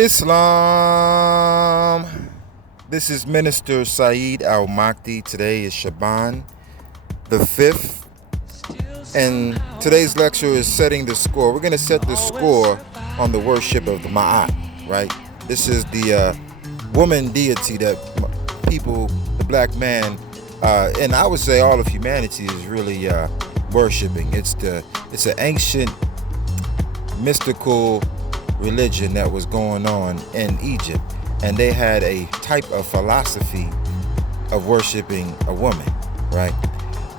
Islam. This is Minister Saeed Al Makdi. Today is Shaban the 5th. And today's lecture is setting the score. We're going to set the score on the worship of the Ma'at, right? This is the woman deity that people, the black man, and I would say all of humanity is really worshiping. It's an ancient mystical religion that was going on in Egypt, and they had a type of philosophy of worshiping a woman, right?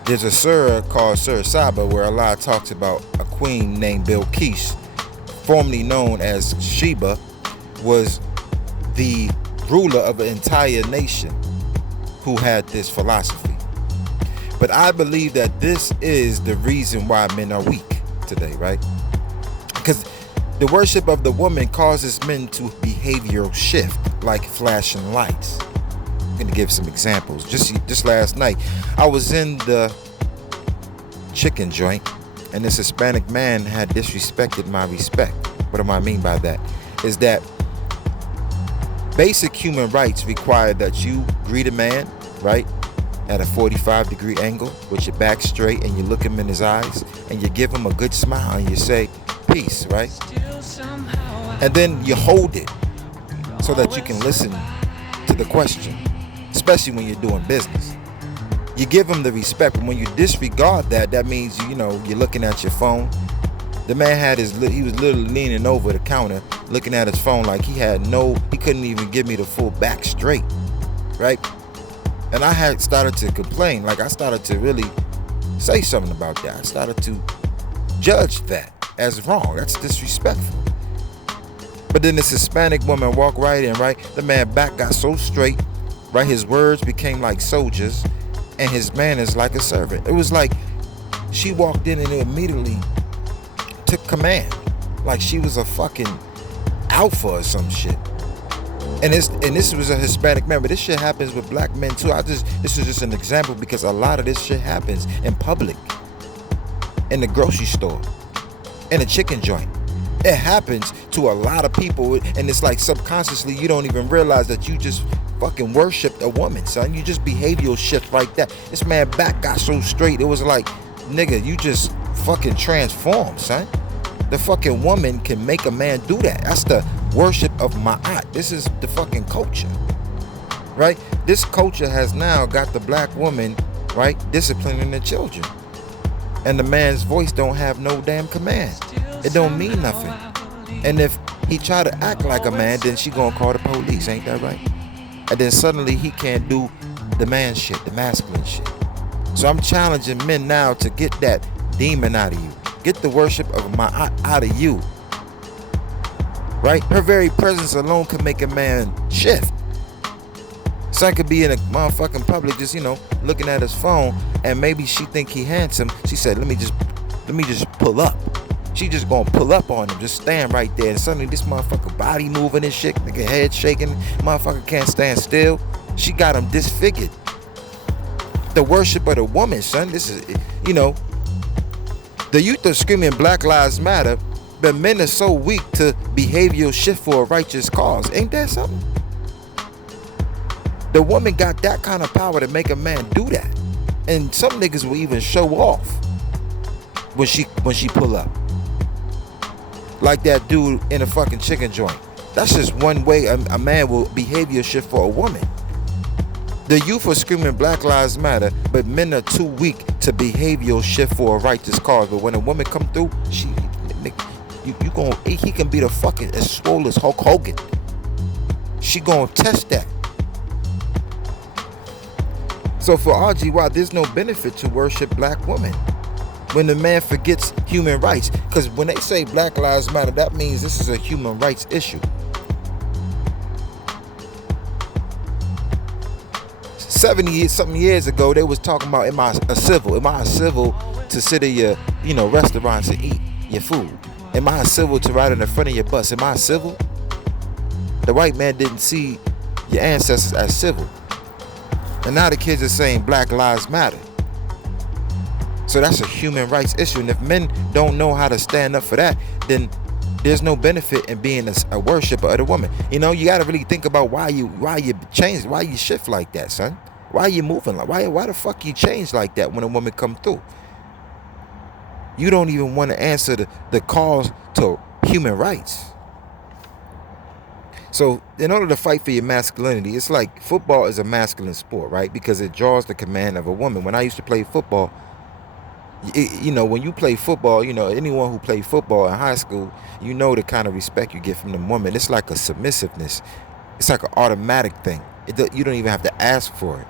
There's a surah called Surah Saba where Allah talks about a queen named Bilqis, formerly known as Sheba, was the ruler of an entire nation who had this philosophy. But I believe that this is the reason why men are weak today, right? Because the worship of the woman causes men to behavioral shift, like flashing lights. I'm going to give some examples. Just last night, I was in the chicken joint, and this Hispanic man had disrespected my respect. What do I mean by that? Is that basic human rights require that you greet a man, right, at a 45-degree angle with your back straight, and you look him in his eyes, and you give him a good smile, and you say, peace, right? And then you hold it so that you can listen to the question, especially when you're doing business. You give him the respect, but when you disregard that, that means, you're looking at your phone. The man he was literally leaning over the counter, looking at his phone like he couldn't even give me the full back straight, right? And I had started to complain, like I started to really say something about that. I started to judge that as wrong. That's disrespectful. But then this Hispanic woman walked right in, right? The man back got so straight, right? His words became like soldiers, and his manners like a servant. It was like she walked in and immediately took command, like she was a fucking alpha or some shit. And this was a Hispanic man, but this shit happens with black men too. This is just an example because a lot of this shit happens in public, in the grocery store, in a chicken joint. It happens to a lot of people, and it's like subconsciously you don't even realize that you just fucking worshipped a woman, son. You just behavioral shift like that. This man back got so straight, it was like, nigga, you just fucking transformed, son. The fucking woman can make a man do that. That's the worship of Ma'at. This is the fucking culture, right? This culture has now got the black woman, right, disciplining the children. And the man's voice don't have no damn command. It don't mean nothing. And if he try to act like a man, then she gonna call the police, ain't that right? And then suddenly he can't do the man shit, the masculine shit. So I'm challenging men now to get that demon out of you. Get the worship of Ma'at out of you. Right? Her very presence alone can make a man shift. Son could be in a motherfucking public just, looking at his phone, and maybe she think he handsome. She said, let me just pull up. She just gonna pull up on him, just stand right there, and suddenly this motherfucker body moving and shit, nigga head shaking, motherfucker can't stand still. She got him disfigured. The worship of the woman, son. This is, the youth are screaming Black Lives Matter, but men are so weak to behavioral shift for a righteous cause. Ain't that something? The woman got that kind of power to make a man do that. And some niggas will even show off when she pull up. Like that dude in a fucking chicken joint. That's just one way a man will behavior shift for a woman. The youth are screaming Black Lives Matter, but men are too weak to behavioral shift for a righteous cause. But when a woman come through, he can be the fucking as swole as Hulk Hogan. She gonna test that. So for RGY, there's no benefit to worship black women when the man forgets human rights. Because when they say Black Lives Matter, that means this is a human rights issue. 70-something years ago, they was talking about, am I a civil to sit in your, restaurants and eat your food? Am I a civil to ride in the front of your bus? Am I a civil? The white man didn't see your ancestors as civil. And now the kids are saying Black Lives Matter. So that's a human rights issue. And if men don't know how to stand up for that, then There's no benefit in being a worshiper of the woman. You know, you got to really think about why you change, why you shift like that, son. Why you moving like, why the fuck you change like that when a woman come through? You don't even want to answer the calls to human rights. So in order to fight for your masculinity, it's like football is a masculine sport, right? Because it draws the command of a woman. When I used to play football, you know, when you play football, you know, anyone who played football in high school, you know the kind of respect you get from the woman. It's like a submissiveness. It's like an automatic thing. You don't even have to ask for it.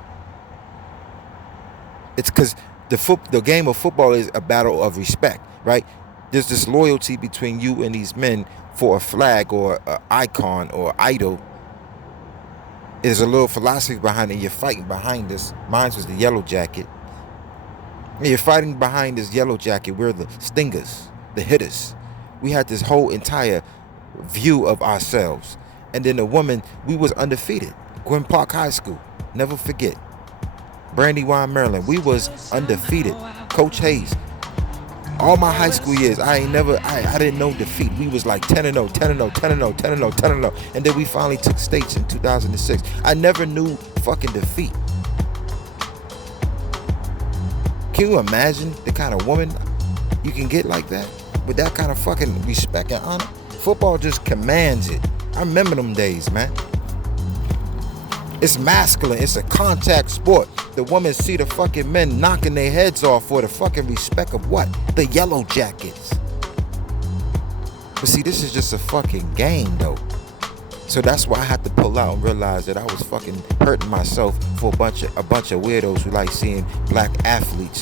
It's because the game of football is a battle of respect, right? There's this loyalty between you and these men for a flag or an icon or idol. There's a little philosophy behind it. You're fighting behind this. Mine was the yellow jacket. You're fighting behind this yellow jacket. We're the stingers, the hitters. We had this whole entire view of ourselves. And then the woman, we was undefeated. Gwynn Park High School, never forget. Brandywine, Maryland, we was undefeated. Coach Hayes, all my high school years, I didn't know defeat. We was like 10-0, 10-0, 10-0, 10-0, 10-0. And then we finally took states in 2006. I never knew fucking defeat. Can you imagine the kind of woman you can get like that? With that kind of fucking respect and honor? Football just commands it. I remember them days, man. It's masculine. It's a contact sport. The women see the fucking men knocking their heads off for the fucking respect of what? The yellow jackets. But see, this is just a fucking game, though. So that's why I had to pull out and realize that I was fucking hurting myself for a bunch of weirdos who like seeing black athletes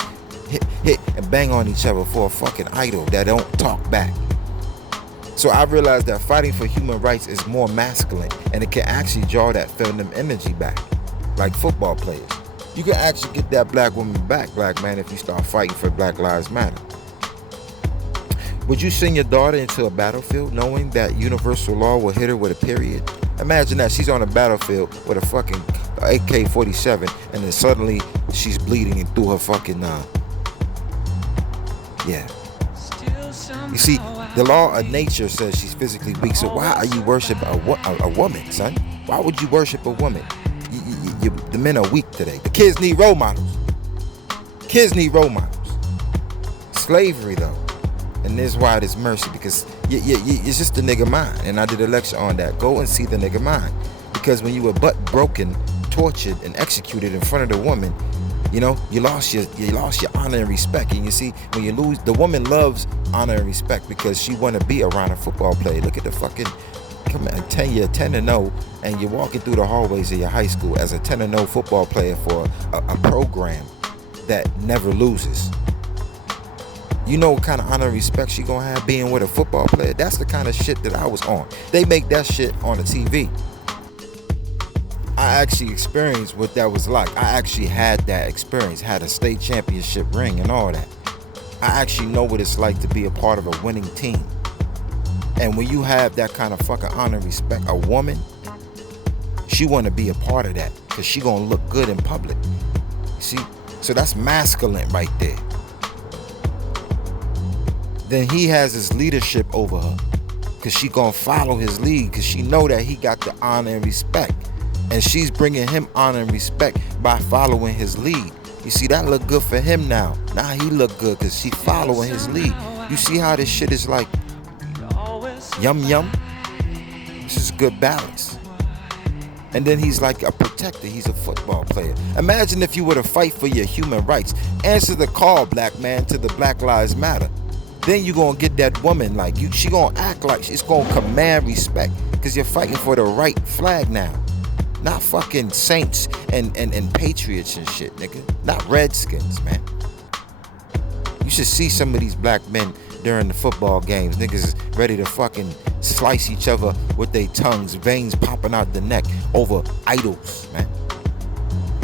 hit and bang on each other for a fucking idol that don't talk back. So I realized that fighting for human rights is more masculine, and it can actually draw that feminine energy back, like football players. You can actually get that black woman back, black man, if you start fighting for Black Lives Matter. Would you send your daughter into a battlefield knowing that universal law will hit her with a period? Imagine that she's on a battlefield with a fucking AK-47, and then suddenly she's bleeding through her fucking yeah. You see, the law of nature says she's physically weak, so why are you worshiping a woman, son? Why would you worship a woman? The men are weak today. The kids need role models. Kids need role models. Slavery, though. And this is why it is mercy, because it's just the nigga mind. And I did a lecture on that. Go and see the nigga mind. Because when you were butt broken, tortured, and executed in front of the woman, you know, you lost your honor and respect. And you see, when you lose, the woman loves honor and respect because she want to be around a football player. Look at the fucking, come on, 10-0, and you're walking through the hallways of your high school as a 10-0 football player for a program that never loses. You know what kind of honor and respect she gonna have being with a football player? That's the kind of shit that I was on. They make that shit on the TV. I actually experienced what that was like. I actually had that experience, had a state championship ring and all that. I actually know what it's like to be a part of a winning team. And when you have that kind of fucking honor and respect, a woman, she want to be a part of that because she gonna look good in public. See? So that's masculine right there. Then he has his leadership over her because she gonna follow his lead because she know that he got the honor and respect. And she's bringing him honor and respect by following his lead. You see, that look good for him now. Now he look good because she following his lead. You see how this shit is like yum yum? This is good balance. And then he's like a protector. He's a football player. Imagine if you were to fight for your human rights. Answer the call, black man, to the Black Lives Matter. Then you're going to get that woman like you. She going to act like she's going to command respect because you're fighting for the right flag now. Not fucking saints and patriots and shit, nigga. Not redskins, man. You should see some of these black men during the football games. Niggas is ready to fucking slice each other with their tongues, veins popping out the neck over idols, man.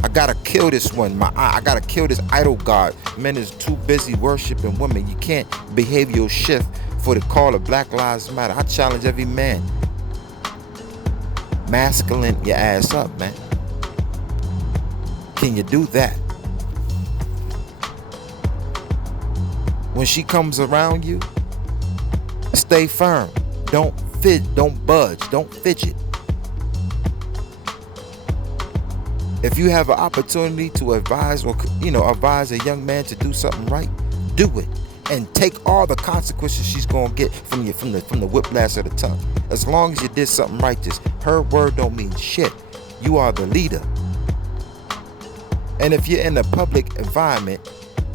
I gotta kill this one. I gotta kill this idol god. Men is too busy worshiping women. You can't behavioral shift for the call of Black Lives Matter. I challenge every man. Masculine your ass up, man. Can you do that? When she comes around you, stay firm. Don't budge, don't fidget. If you have an opportunity to advise advise a young man to do something right, do it. And take all the consequences she's gonna get from the whiplash of the tongue. As long as you did something righteous, her word don't mean shit. You are the leader. And if you're in a public environment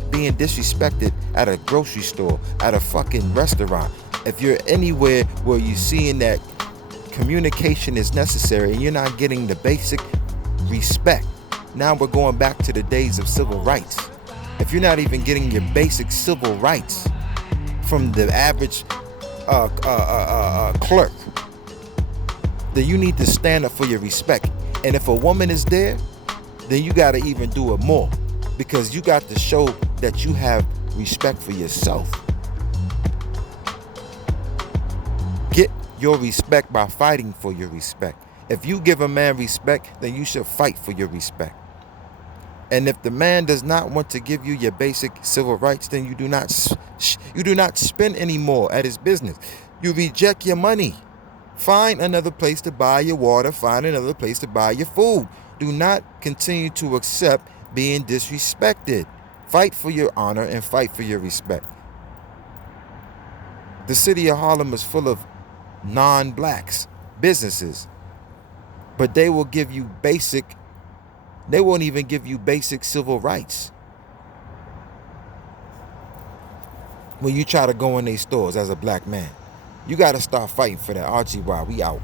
being disrespected at a grocery store, at a fucking restaurant, if you're anywhere where you're seeing that communication is necessary and you're not getting the basic respect, now we're going back to the days of civil rights. If you're not even getting your basic civil rights from the average clerk, then you need to stand up for your respect. And if a woman is there, then you got to even do it more, because you got to show that you have respect for yourself. Get your respect by fighting for your respect. If you give a man respect, then you should fight for your respect. And if the man does not want to give you your basic civil rights, then you do not spend any more at his business. You reject your money. Find another place to buy your water. Find another place to buy your food. Do not continue to accept being disrespected. Fight for your honor and fight for your respect. The city of Harlem is full of non-blacks businesses, but they won't even give you basic civil rights when you try to go in their stores as a black man. You got to start fighting for that. Archie, why we out.